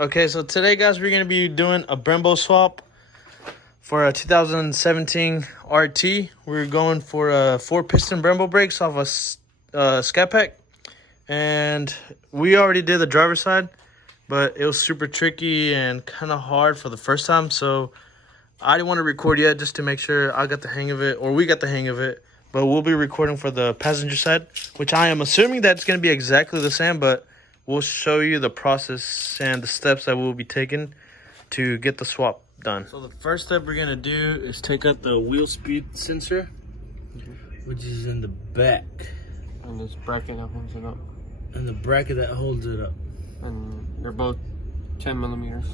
Okay, so today, guys, we're going to be doing a Brembo swap for a 2017 RT. We're going for a 4-piston Brembo brakes off a Scat Pack. And we already did the driver's side, but it was super tricky and kind of hard for the first time. So I didn't want to record yet just to make sure I got the hang of it, or we got the hang of it. But we'll be recording for the passenger side, which I am assuming that it's going to be exactly the same, but we'll show you the process and the steps that we'll be taking to get the swap done. So the first step we're going to do is take out the wheel speed sensor, which is in the back. And this bracket that holds it up. And the bracket that holds it up. And they're both 10 millimeters.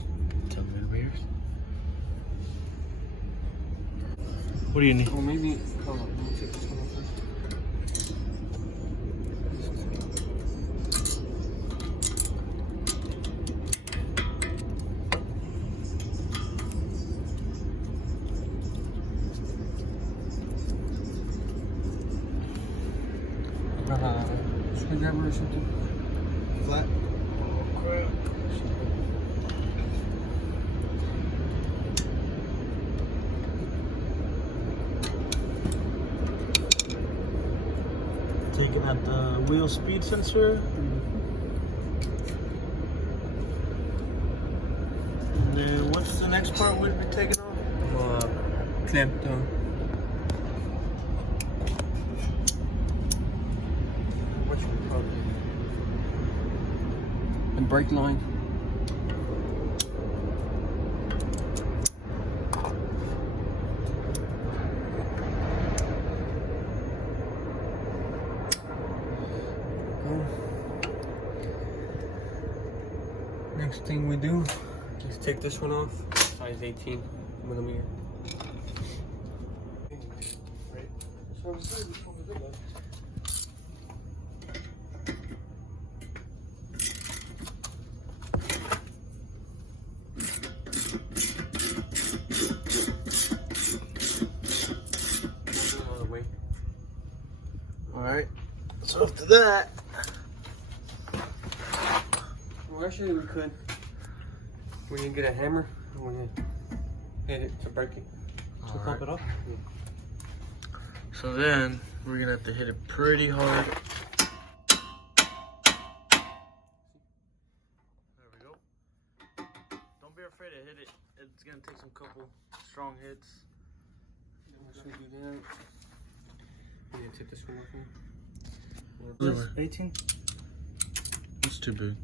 10 millimeters. What do you need? Well, maybe, hold on, let me take this one off first. Screwdriver or something? Flat. Crap. Taking out the wheel speed sensor. And then what's the next part we'll be taking off? Clamp down. And brake line. Next thing we do is take this one off, size 18 millimeter. Alright, so after that, well, actually we could. We're gonna get a hammer and we're gonna hit it to break it. To pump it up. Yeah. So then we're gonna have to hit it pretty hard. There we go. Don't be afraid to hit it. It's gonna take some couple strong hits. Once we do that, we're gonna take this one off here. Whatever. 18? It's too big.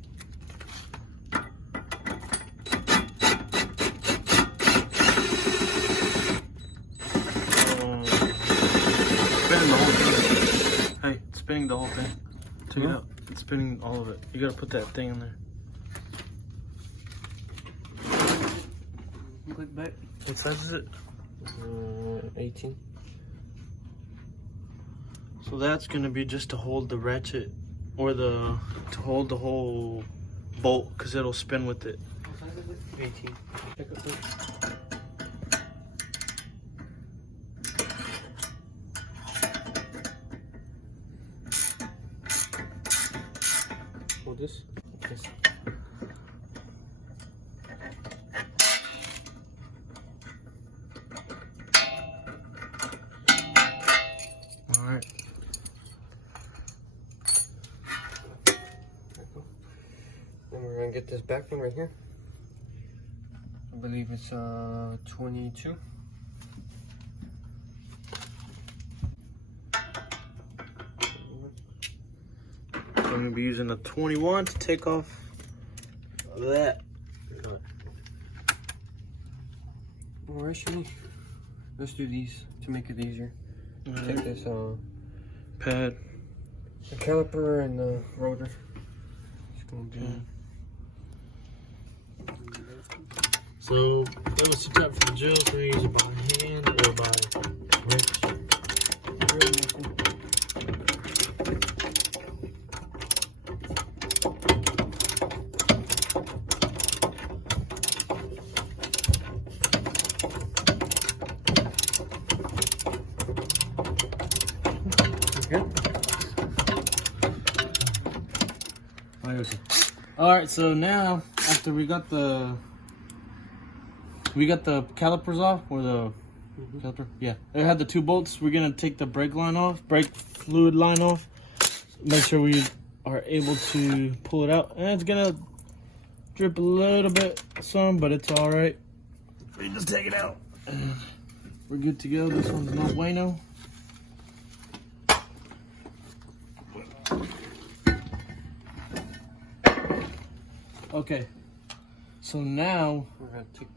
Spinning the whole thing. Hey, it's spinning the whole thing. Check it out. It's spinning all of it. You gotta put that thing in there. Click back. What size is it? 18. So that's gonna be just to hold the ratchet, or to hold the whole bolt, because it'll spin with it. What size is it? 18. Check it, please. Hold this. Yes. All right. Then we're gonna get this back one right here. I believe it's 22. I'm gonna be using the 21 to take off that nut. Well, actually, let's do these to make it easier. Right. Take this Pad. the caliper and the rotor. Just gonna do. So that was the tap for the gels. We're gonna use it by hand or by wrench. All right, so now after we got the calipers off, or the caliper, yeah, it had the 2 bolts. We're gonna take the brake fluid line off, make sure we are able to pull it out, and it's gonna drip a little bit some, but it's all right. We just take it out and we're good to go. This one's no bueno. Okay, so now we're gonna take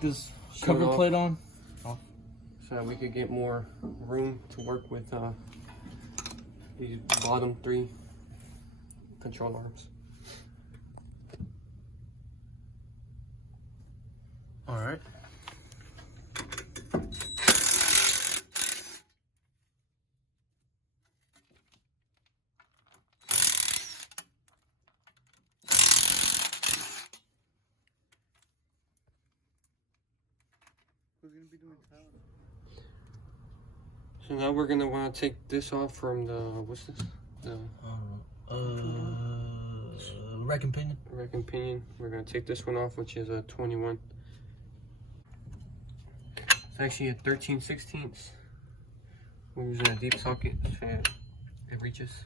this cover plate on, so that we could get more room to work with these bottom 3 control arms. All right. So now we're gonna want to take this off from the, what's this? The rack and pinion. Rack and pinion. We're gonna take this one off, which is a 21. It's actually a 13/16. We're using a deep socket so it reaches.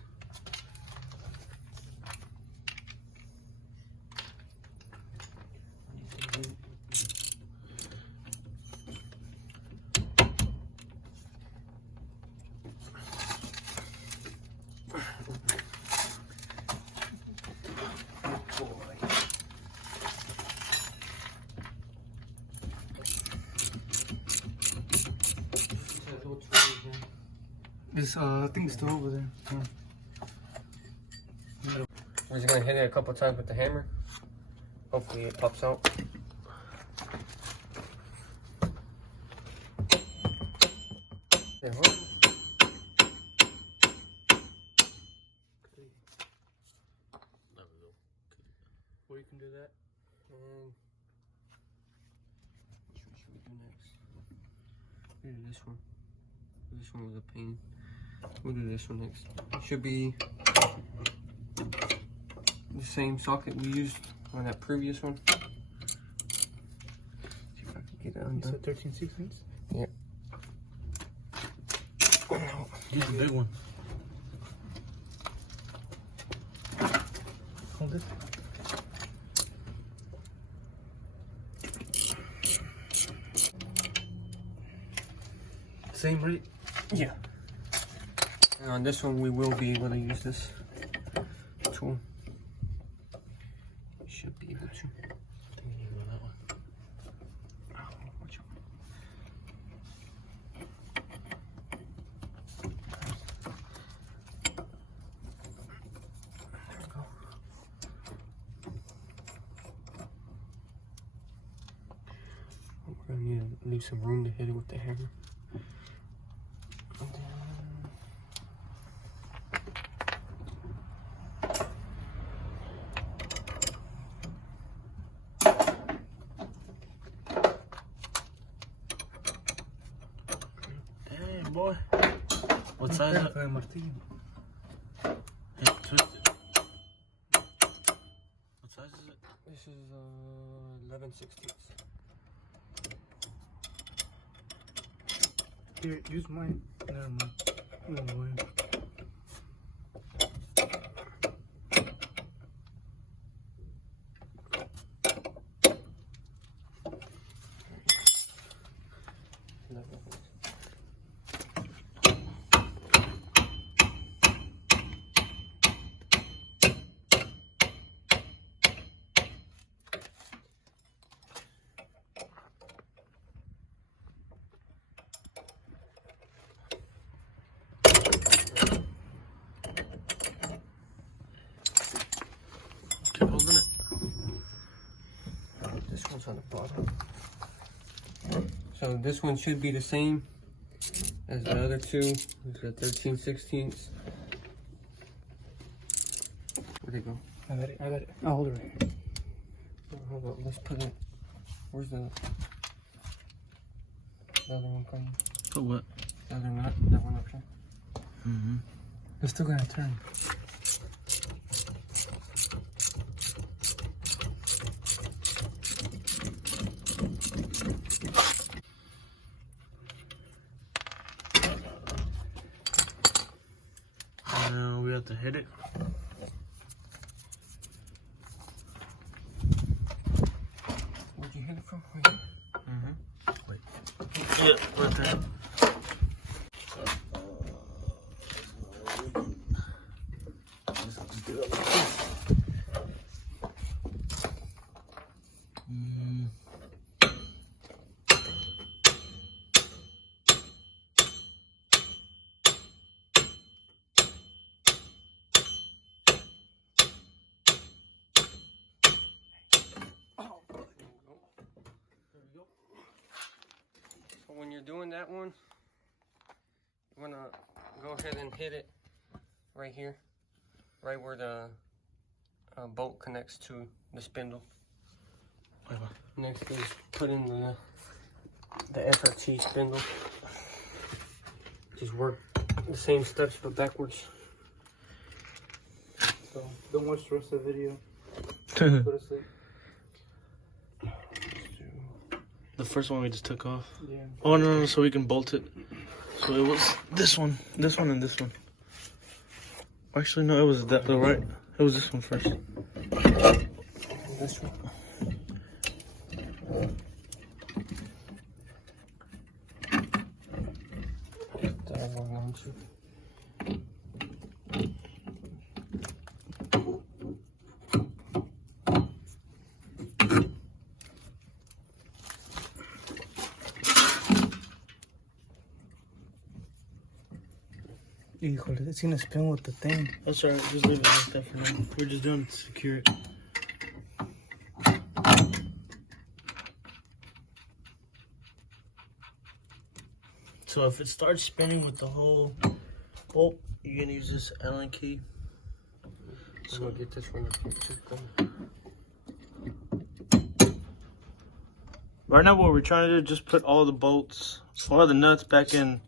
This I think it's still over there. We're just gonna hit it a couple times with the hammer. Hopefully it pops out. Or you can do that. And what should we do next? We'll do this one. This one was a pain. We'll do this one next. It should be the same socket we used on that previous one. See if I can get it undone. You said 13/16? Yeah. Oh, no. Use the big one. Hold it. Same rate? Yeah. And on this one, we will be able to use this tool. Should be able to. That one. Oh, watch out. There we go. We're gonna need to leave some room to hit it with the hammer. Damn, boy. What size is it? Hey, twist it. What size is it? This is 11/16. Here, use mine. Never mind. Oh, boy. Keep holding it. This one's on the bottom. So this one should be the same as the other two. It's a 13/16. Where'd it go? I got it. I'll hold it right here. Oh, hold on, let's put it. Where's the other one coming? Put what? The other nut, that one up here. Mm-hmm. It's still gonna turn. hit it. Where'd you hit it from? Right here? Mm-hmm. Wait. Yeah, right there. When you're doing that one, you want to go ahead and hit it right here, right where the bolt connects to the spindle. Next is put in the SRT spindle. Just work the same steps but backwards. So don't watch the rest of the video. Go to sleep. The first one we just took off. Yeah. Oh no, so we can bolt it. So it was this one, and this one. Actually, no, it was that though, right? It was this one first. This one. That one on too. Híjole, it's gonna spin with the thing. That's alright, just leave it like that for now. We're just doing it to secure it. So if it starts spinning with the whole bolt, you're gonna use this Allen key. So we'll get this one up here too. Right now what we're trying to do is just put all the bolts, all the nuts back in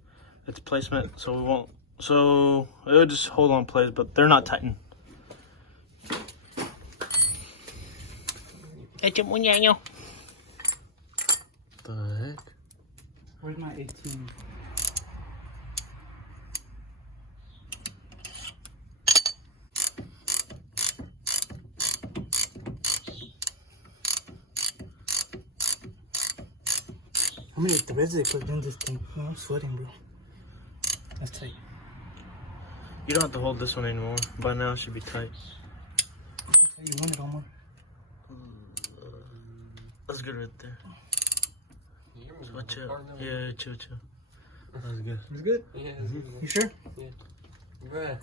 its placement so we won't, so it'll just hold on place, but they're not tightened. The heck? Where's my 18? How many threads they put in this thing? Oh, I'm sweating, bro. That's tight. You don't have to hold this one anymore. By now it should be tight. Okay, you want it, Omar? That's good right there. So chill. Yeah, chill. That's good. It's good? Yeah. You sure? Yeah. Right.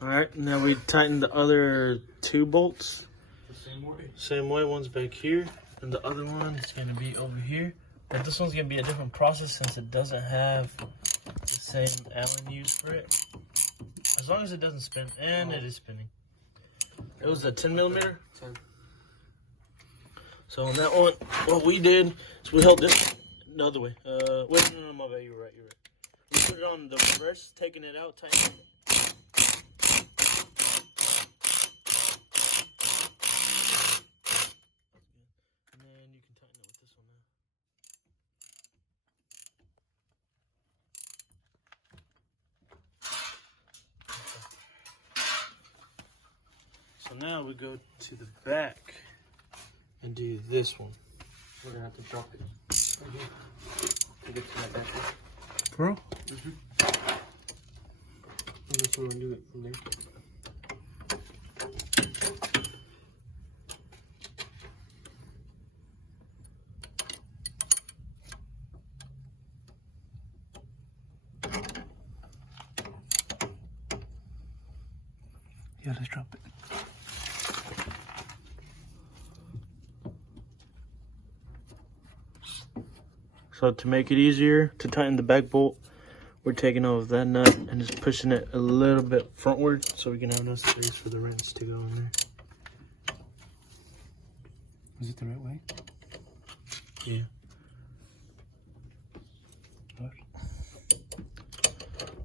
Alright, now we tighten the other two bolts. The same way. Same way, one's back here, and the other one is going to be over here. But this one's going to be a different process since it doesn't have the same Allen used for it. As long as it doesn't spin, and it is spinning. It was a 10 millimeter. 10. So on that one, what we did is we held this the other way. Wait, no, my bad, you're right. We put it on the reverse, taking it out, tightening it. And then you can tighten it with this one now. So now we go to the back and do this one. We're gonna have to drop it right here to get to that back one. Bro? Unless you want to do it from there. Yeah, let's drop it. So to make it easier to tighten the back bolt, we're taking off that nut and just pushing it a little bit frontward so we can have enough space for the wrench to go in there. Is it the right way? Yeah. What?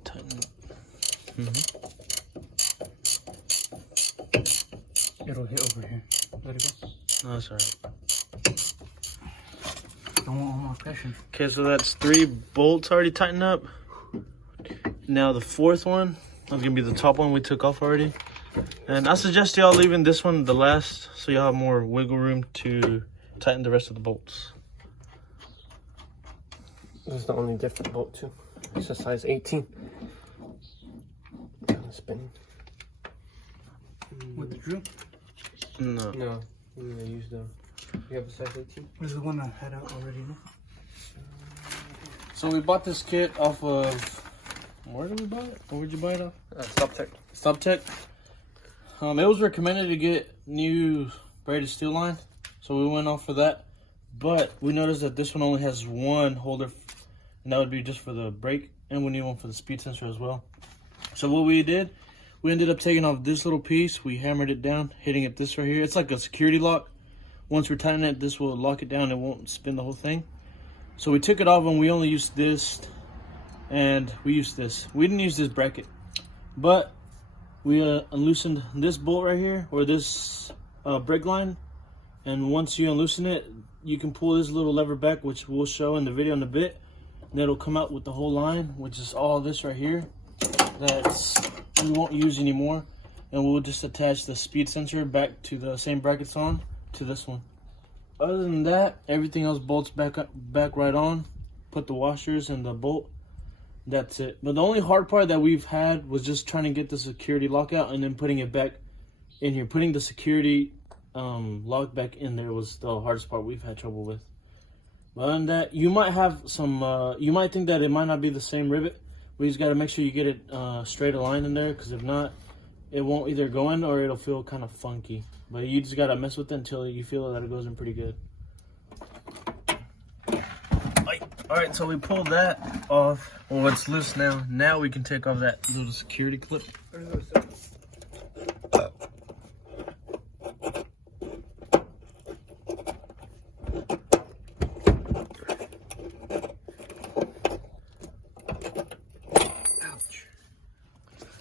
Tighten it. It'll hit over here. Let it go. No, that's alright. Don't want more pressure. Okay, so that's 3 bolts already tightened up. Now the fourth one, that's gonna be the top one we took off already. And I suggest y'all leaving this one the last so y'all have more wiggle room to tighten the rest of the bolts. This is the only different bolt too. It's a size 18. Spinning. With the drill? No. No, I'm gonna use the. You have a size 18? This is the one I had out already, no? So we bought this kit off of, where did we buy it? Where'd you buy it off? StopTech. StopTech. It was recommended to get new braided steel line, so we went off for that. But we noticed that this one only has one holder, and that would be just for the brake, and we need one for the speed sensor as well. So what we did, we ended up taking off this little piece, we hammered it down, hitting it this right here. It's like a security lock. Once we tighten it, this will lock it down, it won't spin the whole thing. So we took it off and we only used this, and we used this. We didn't use this bracket, but we unloosened this bolt right here, or this brake line, and once you unloosen it, you can pull this little lever back, which we'll show in the video in a bit, and it'll come out with the whole line, which is all this right here that we won't use anymore, and we'll just attach the speed sensor back to the same brackets on to this one. Other than that, everything else bolts back right on. Put the washers and the bolt. That's it. But the only hard part that we've had was just trying to get the security lock out and then putting it back in here. Putting the security lock back in there was the hardest part we've had trouble with. But other than that, you might have some, you might think that it might not be the same rivet. We just got to make sure you get it straight aligned in there, because if not, it won't either go in or it'll feel kind of funky. But you just got to mess with it until you feel that it goes in pretty good. Alright, so we pulled that off. Well, it's loose now. Now we can take off that little security clip.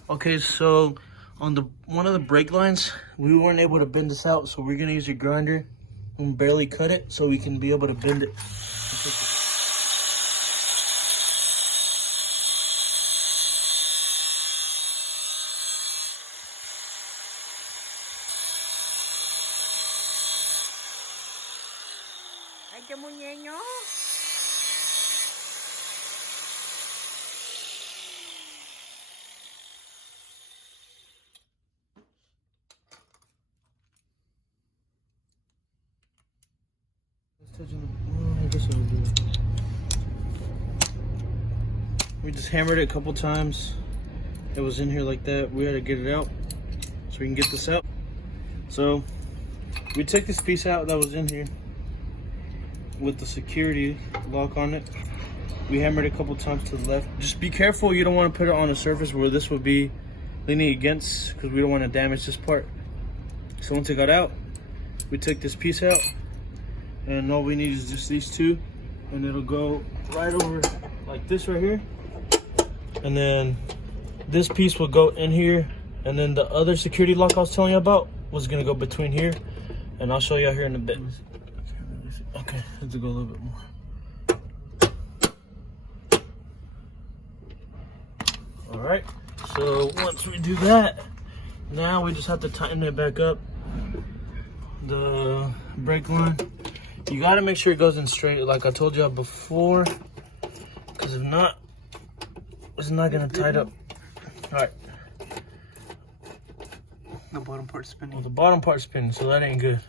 Okay, so on the one of the brake lines, we weren't able to bend this out, so we're gonna use a grinder and barely cut it so we can be able to bend it. Ay, qué muñeño. We just hammered it a couple times. It was in here like that. We had to get it out so we can get this out. So we took this piece out that was in here with the security lock on it. We hammered it a couple times to the left. Just be careful, you don't want to put it on a surface where this would be leaning against, because we don't want to damage this part. So once it got out, we took this piece out, and all we need is just these two, and it'll go right over like this right here. And then this piece will go in here, and then the other security lock I was telling you about was gonna go between here, and I'll show you out here in a bit. Okay, have to go a little bit more. All right, so once we do that, now we just have to tighten it back up. The brake line, you gotta make sure it goes in straight, like I told you before, because if not, it's not gonna tight up. All right. The bottom part's spinning. Well, the bottom part's spinning, so that ain't good.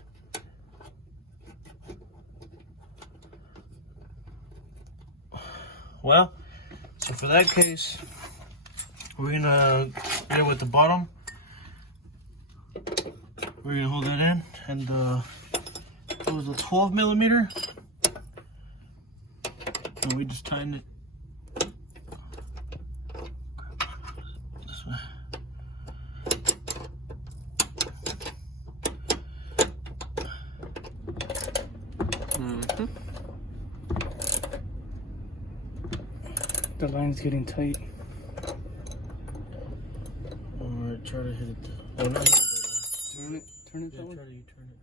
Well, so for that case, we're gonna get it with the bottom. We're gonna hold that in, and it was a 12 millimeter, and we just tightened it this way. The line's getting tight. Alright, try to hit it. Oh, no. Turn it that way. Try to U-turn it.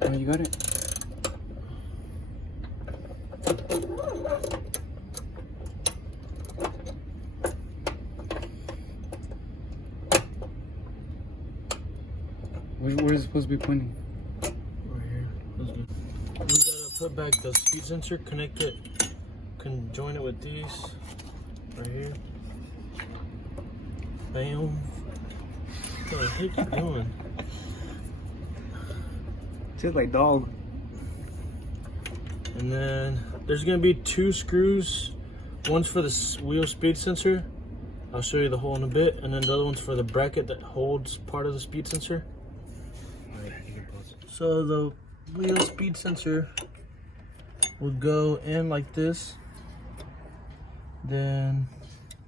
Oh, you got it? Where is it supposed to be pointing? Right here. We gotta put back the speed sensor, connect it, conjoin it with these. Right here. Bam. What the heck you doing? Just like dog. And then there's gonna be 2 screws. One's for the wheel speed sensor. I'll show you the hole in a bit. And then the other one's for the bracket that holds part of the speed sensor. So the wheel speed sensor will go in like this. Then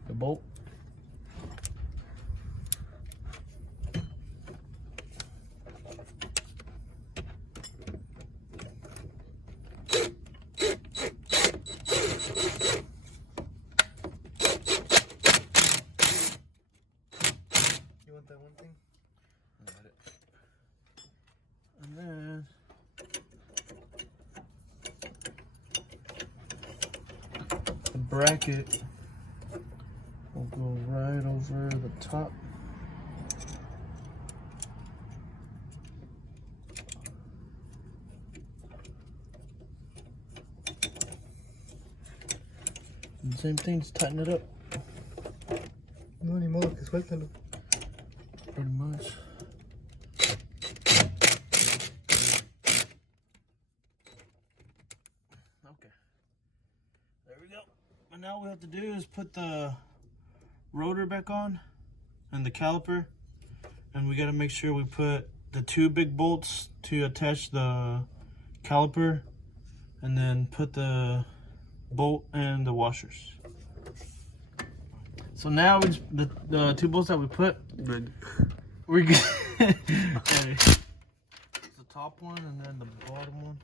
the bolt. You want that one thing? And then the bracket will go right over the top. And same thing, just tighten it up. No, ni modo que suéltalo. Pretty much. Okay. There we go. And now what we have to do is put the rotor back on and the caliper. And we got to make sure we put the 2 big bolts to attach the caliper, and then put the bolt and the washers. So now we the 2 bolts that we put, we're good. Okay. It's the top one and then the bottom one.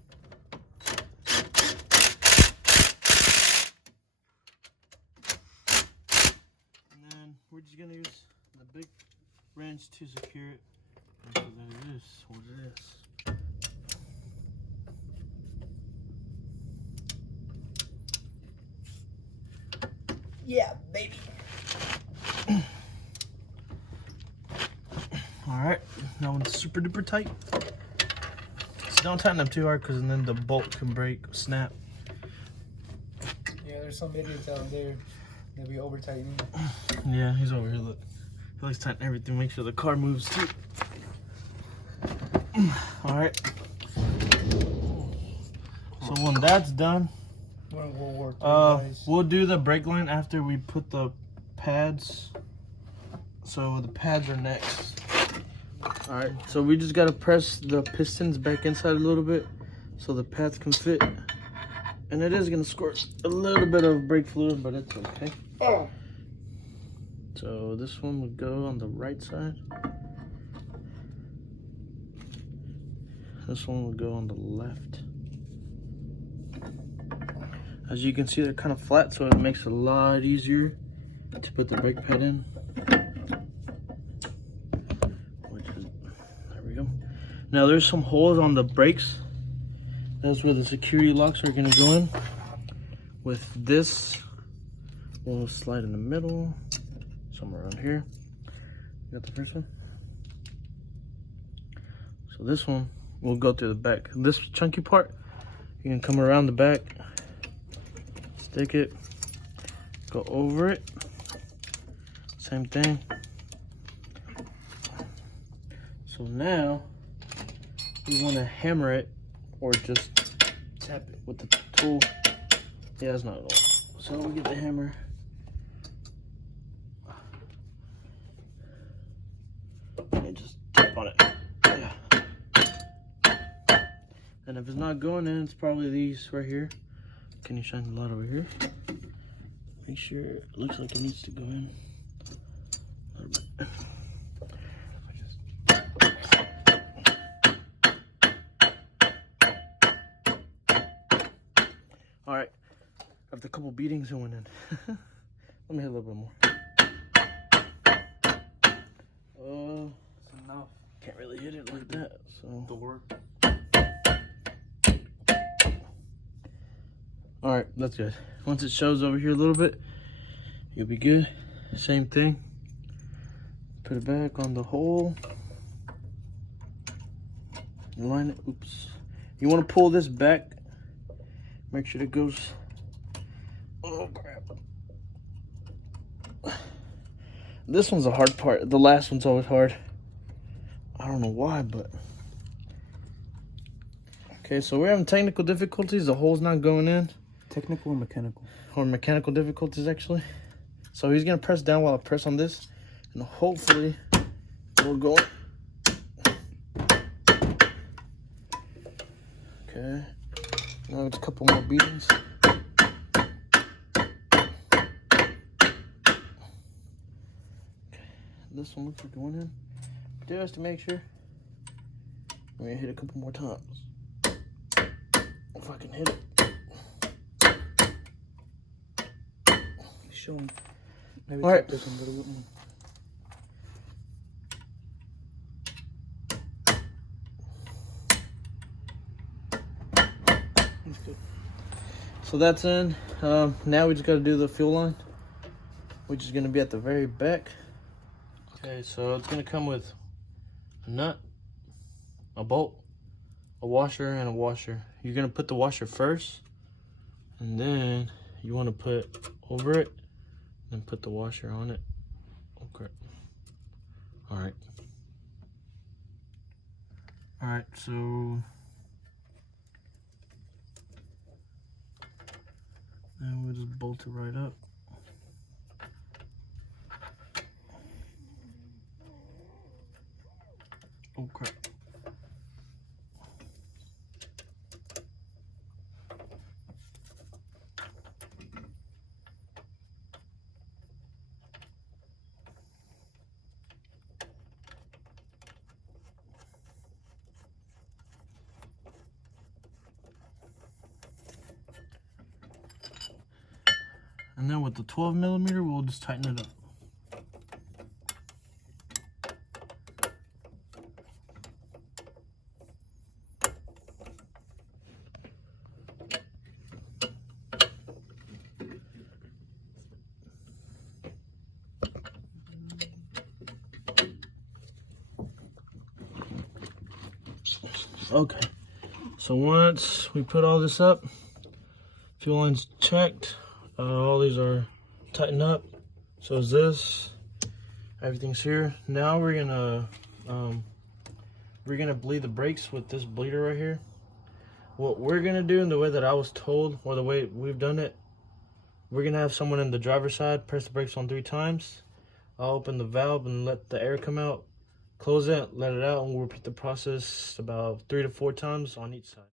And then we're just gonna use the big wrench to secure it. So that it is what it is. Yeah, baby. Alright, now it's super duper tight. So don't tighten them too hard because then the bolt can break, snap. Yeah, there's some idiots out there that be over tightening. Yeah, he's over here, look. He likes to tighten everything, make sure the car moves too. Alright. So when that's done, We're in World War III, guys. we'll do the brake line after we put the pads. So the pads are next. Alright, so we just gotta press the pistons back inside a little bit so the pads can fit. And it is gonna squirt a little bit of brake fluid, but it's okay. Oh. So this one would go on the right side. This one would go on the left. As you can see, they're kind of flat, so it makes it a lot easier to put the brake pad in. There we go. Now there's some holes on the brakes. That's where the security locks are gonna go in. With this, we'll slide in the middle, somewhere around here. You got the first one? So this one will go through the back. This chunky part, you can come around the back, stick it, go over it, same thing. So now you want to hammer it or just tap it with the tool. Yeah, it's not at all. So we get the hammer. And just tap on it. Yeah. And if it's not going in, it's probably these right here. Can you shine the light over here? Make sure it looks like it needs to go in a little bit. All right, after a couple beatings, it went in. Let me hit a little bit more. It's enough. Can't really hit it like that, so. The work. All right, that's good. Once it shows over here a little bit, you'll be good. Same thing. Put it back on the hole. Line it. Oops. You want to pull this back. Make sure it goes. Oh crap. This one's the hard part. The last one's always hard. I don't know why, but. Okay, so we're having technical difficulties. The hole's not going in. Technical or mechanical? Or mechanical difficulties, actually. So he's going to press down while I press on this. And hopefully, we'll go. Okay. Now it's a couple more beatings. This one looks like it went in. Just to make sure. I'm gonna hit a couple more times. If I can hit it. Show him. Maybe all right. This one a little bit more. That's good. So that's in. Now we just gotta do the fuel line, which is gonna be at the very back. Okay, so it's gonna come with a nut, a bolt, a washer, and a washer. You're gonna put the washer first, and then you wanna put over it, and put the washer on it. Okay. All right. All right, so now we'll just bolt it right up. Oh crap. And then with the 12mm, we'll just tighten it up. Okay, so once we put all this up, fuel line's checked, all these are tightened up, so is this, everything's here. Now we're gonna bleed the brakes with this bleeder right here. What we're gonna do, in the way that I was told, or the way we've done it, we're gonna have someone in the driver's side press the brakes on 3 times. I'll open the valve and let the air come out. Close it, let it out, and we'll repeat the process about 3 to 4 times on each side.